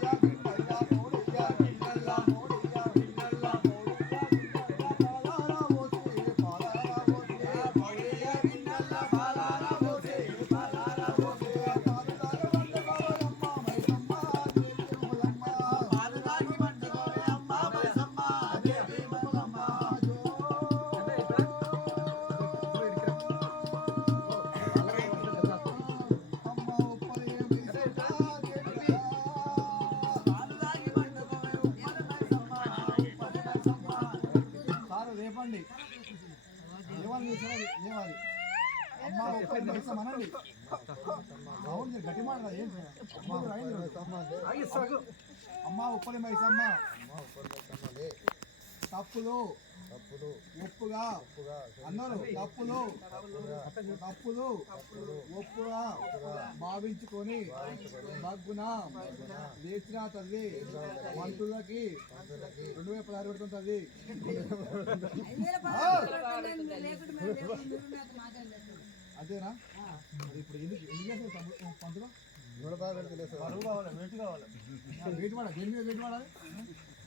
Thank you. రేపండి ఏమని చూసారు ఏమని అమ్మ ఒక్క నిమిషం అనండి. అవును మీరు గట్టి మాట ఏం? అమ్మ ఉప్పలి మైసమ్మ తప్పులు. తప్పులు. ఒప్పుగా. అందరూ తప్పులు. తప్పులు. ఒప్పుగా. భావించుకొని మగ్గున వేసిన తల్లి మంత్రులకి రెండు వేల పదహారు పెడుతుంటది అంతేనా? మరి ఇప్పుడు ఎందుకు ఎందుకు పంతులు? బాగా పెడితే లేదు సార్. వెయిట్ వాడాలి దేని మీద వెయిట్ వాడాలి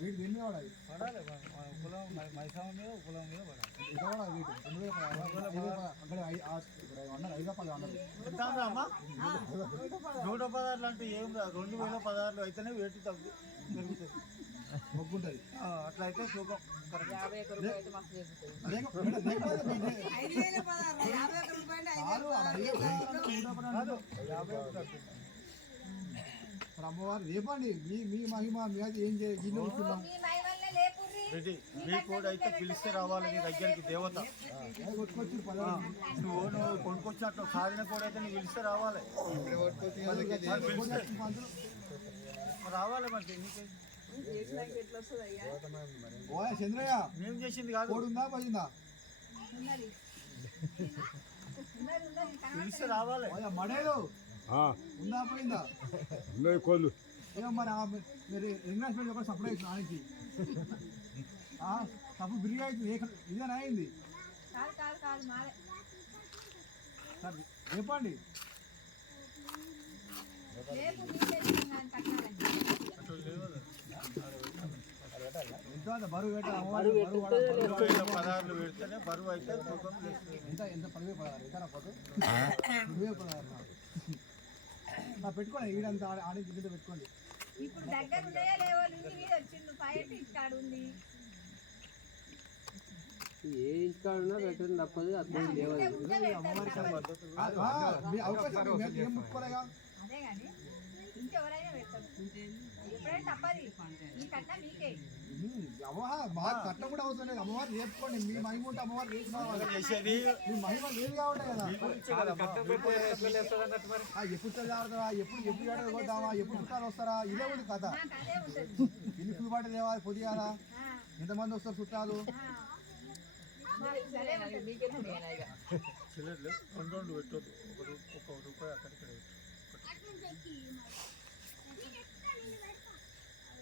దేని మీద వాడాలి పడాలి. కులం మైసామ మీద కులం మీద పడాలి. అక్కడ ఐ- ఆ- ఇక్కడ అన్నారు ఐదు అన్నారు అమ్మా? నూట పదహారులు అంటే ఏం రాదు రెండు వేల పదహారులు అయితేనే వేటు తగ్గు పెరుగుతుంది. మొగ్గుంటది. అట్లా అయితే సుఖం. కరెక్ట్ లేక- లేక- లేకపోతే మీ- కాదు, అలా అడిగే నూట పదహారు అన్నారు. యాభై ఒకటి వస్తుంది. మరి అమ్మవారు రేపండి మీ మీ మహిమ మీ అది ఏం చేయ ఇల్లు కూర్చున్నాం రెడ్డి మీ కూడా అయితే పిలిస్తే రావాలి నీ దగ్గరికి దేవత. కొట్టుకొచ్చి నువ్వు నువ్వు కొనుక్కొచ్చినట్టు సాధిన కూడా అయితే నీకు పిలిస్తే రావాలి. రావాలి మరి ఓయ్ చంద్రయ్య మేము చేసింది కాదు. కోడి ఉందా పోయిందా పిలిస్తే రావాలి. మడేలు. ఉందా పోయిందా? ఉన్నాయి కోళ్ళు. ఏమో మరి మీరు ఇన్వెస్ట్మెంట్ ఒక సప్లై ఆ, తప్పు బిరిగా అవుతుంది ఇదేనా అయింది? సార్ చెప్పండి ఎంత బరువు పదహారులు పెడితేనే బరువు అయితే ఎంత ఎంత పదివేలు పదహారు? ఎంత పదివేలు పదహారు పెట్టుకోండి ఈడంతా ఆడ- కింద పెట్టుకోండి. ఇప్పుడు దగ్గర ఉన్నాయా లేవో నుంచి మీద వచ్చిండు? పైట ఇచ్చాడు ఉంది ఏ ఇంటికాడున్నా పెట్టడం తప్పదు అర్థం లేవదు. అవకాశం అదే కానీ ఇంకెవరైనా పెడతారు. కట్ట అమ్మవారు మా కట్నం కూడా అవసరం లేదు. అమ్మవారు నేర్చుకోండి మీ మహిమ ఉంటే అమ్మవారు మీ మహిమ వేరుగా ఉంటాయి కదా. ఎప్పుడు తెల్లారుతారా ఎప్పుడు ఎప్పుడు ఏడాది పోతామా? ఎప్పుడు చుట్టాలు వస్తారా? ఇదే ఉంది కథ. నాకు అదే ఉంటుంది. ఎన్ని పులిపాట తేవాలి పొదిగారా ఎంతమంది వస్తారు చుట్టాలు? చిల్లర్లు రెండు రెండు పెట్టొద్దు. ఒక రూపాయి పెట్టు.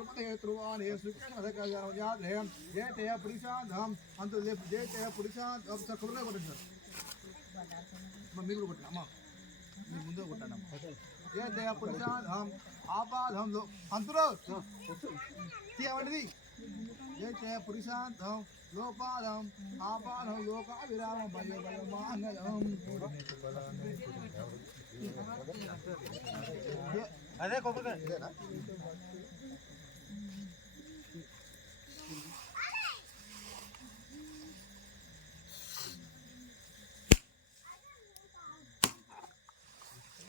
తిరుపతి ధ్రువాన్ ఏ సుఖం జయతయ పురుషాంతం అంత జయతయ పురుషాంతం సార్ కుర్రగా కొట్టండి సార్ మీరు కూడా కొట్టండి అమ్మా మీరు ముందు కొట్టండి అమ్మ జయతయ పురుషాంతం ఆపాదంలో అంతులో తీయవంటిది జయతయ పురుషాంతం లోపాదం ఆపాదం లోక విరామం భయ భయ మాంగళం అదే కొబ్బరికాయ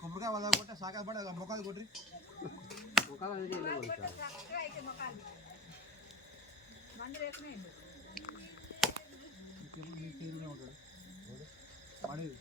కొబ్బరికాయ వాళ్ళ కొట్ట సాకాలు పడ మొక్కలు కొట్టి మొక్కలు అనేది ఉంటాడు పడేది